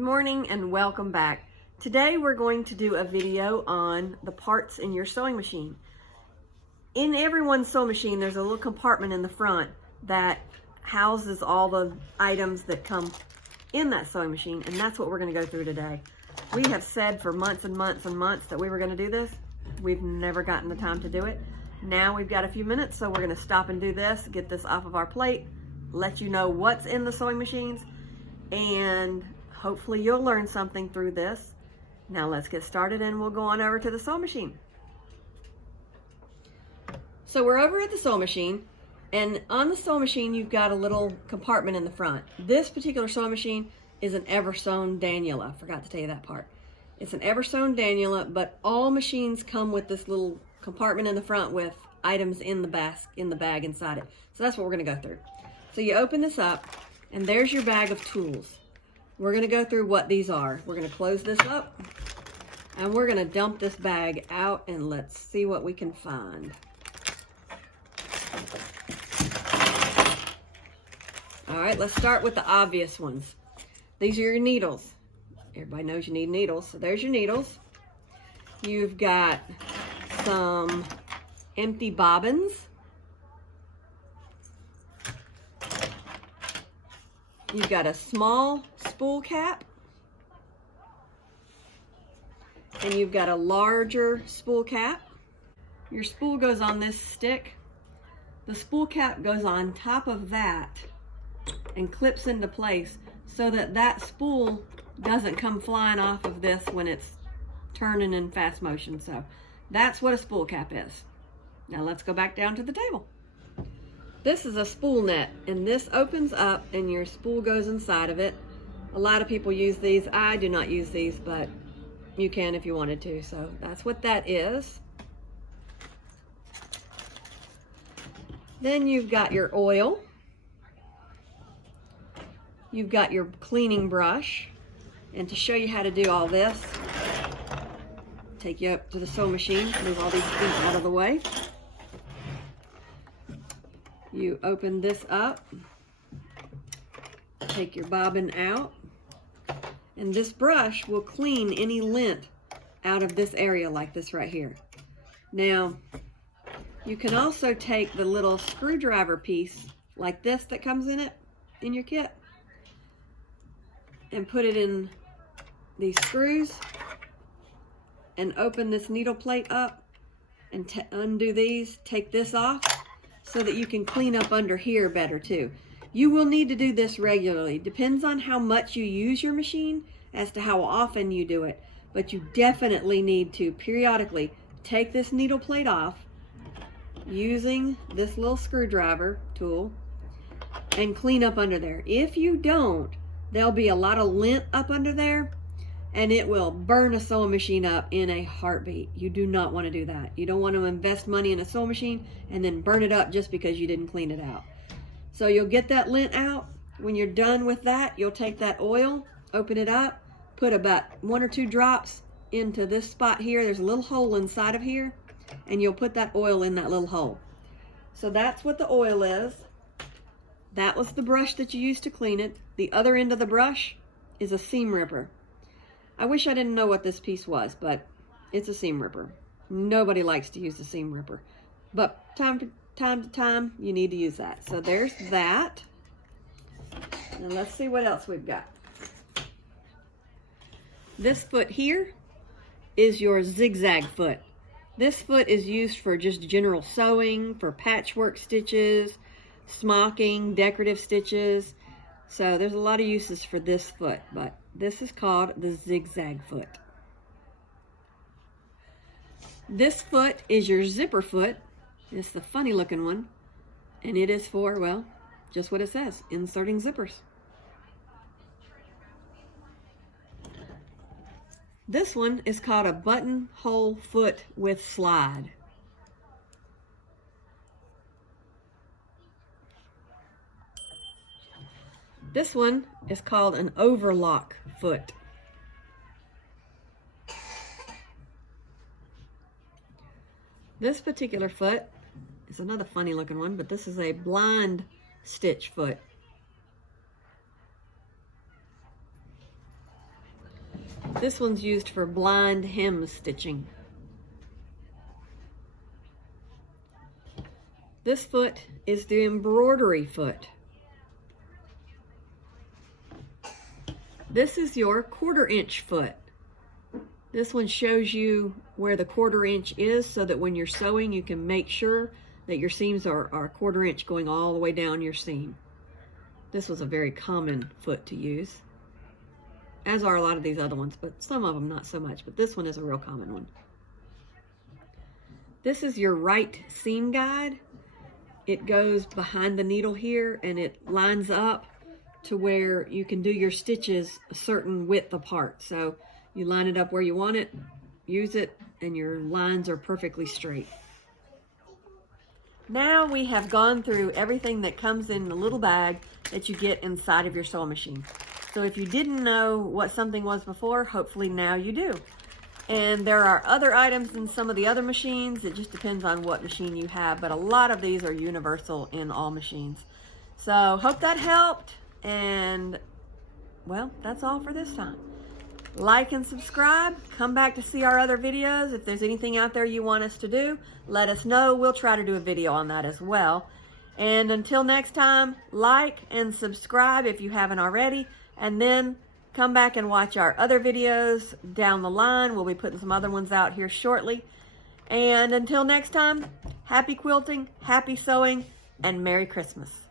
morning and welcome back. Today we're going to do a video on the parts in your sewing machine. In everyone's sewing machine there's a little compartment in the front that houses all the items that come in that sewing machine, and that's what we're going to go through today. We have said for months and months and months that we were going to do this. We've never gotten the time to do it. Now we've got a few minutes, so we're going to stop and do this, get this off of our plate, let you know what's in the sewing machines, and hopefully you'll learn something through this. Now let's get started and we'll go on over to the sewing machine. So we're over at the sewing machine, and on the sewing machine you've got a little compartment in the front. This particular sewing machine is an Eversewn Danula. Forgot to tell you that part. It's an Eversewn Danula, but all machines come with this little compartment in the front with items in the bag inside it. So that's what we're going to go through. So you open this up and there's your bag of tools. We're going to go through what these are. We're going to close this up and we're going to dump this bag out and let's see what we can find. All right, let's start with the obvious ones. These are your needles. Everybody knows you need needles, so there's your needles. You've got some empty bobbins. You've got a small spool cap. And you've got a larger spool cap. Your spool goes on this stick. The spool cap goes on top of that and clips into place so that that spool doesn't come flying off of this when it's turning in fast motion. So that's what a spool cap is. Now let's go back down to the table. This is a spool net, and this opens up and your spool goes inside of it. A lot of people use these. I do not use these, but you can if you wanted to. So that's what that is. Then you've got your oil. You've got your cleaning brush. And to show you how to do all this, take you up to the sewing machine, move all these things out of the way. You open this up, take your bobbin out, and this brush will clean any lint out of this area like this right here. Now, you can also take the little screwdriver piece like this that comes in it, in your kit, and put it in these screws and open this needle plate up and undo these, take this off so that you can clean up under here better too. You will need to do this regularly. Depends on how much you use your machine as to how often you do it, but you definitely need to periodically take this needle plate off using this little screwdriver tool and clean up under there. If you don't, there'll be a lot of lint up under there and it will burn a sewing machine up in a heartbeat. You do not want to do that. You don't want to invest money in a sewing machine and then burn it up just because you didn't clean it out. So you'll get that lint out. When you're done with that, you'll take that oil, open it up, put about 1 or 2 drops into this spot here. There's a little hole inside of here, and you'll put that oil in that little hole. So that's what the oil is. That was the brush that you used to clean it. The other end of the brush is a seam ripper. I wish I didn't know what this piece was, but it's a seam ripper. Nobody likes to use a seam ripper, but time to time you need to use that. So there's that. And let's see what else we've got. This foot here is your zigzag foot. This foot is used for just general sewing, for patchwork stitches, smocking, decorative stitches. So there's a lot of uses for this foot, but this is called the zigzag foot. This foot is your zipper foot. It's the funny looking one, and it is for, well, just what it says, inserting zippers. This one is called a buttonhole foot with slide. This one is called an overlock foot. This particular foot is another funny looking one, but this is a blind stitch foot. This one's used for blind hem stitching. This foot is the embroidery foot. This is your 1/4 inch foot. This one shows you where the 1/4 inch is so that when you're sewing you can make sure that your seams are 1/4 inch going all the way down your seam. This was a very common foot to use, as are a lot of these other ones, but some of them not so much, but this one is a real common one. This is your right seam guide. It goes behind the needle here and it lines up to where you can do your stitches a certain width apart. So you line it up where you want it, use it, and your lines are perfectly straight. Now we have gone through everything that comes in the little bag that you get inside of your sewing machine. So if you didn't know what something was before, hopefully now you do. And there are other items in some of the other machines. It just depends on what machine you have, but a lot of these are universal in all machines. So hope that helped, and well, that's all for this time. Like and subscribe. Come back to see our other videos. If there's anything out there you want us to do, let us know. We'll try to do a video on that as well. And until next time, like and subscribe if you haven't already, and then come back and watch our other videos down the line. We'll be putting some other ones out here shortly. And until next time, happy quilting, happy sewing, and Merry Christmas.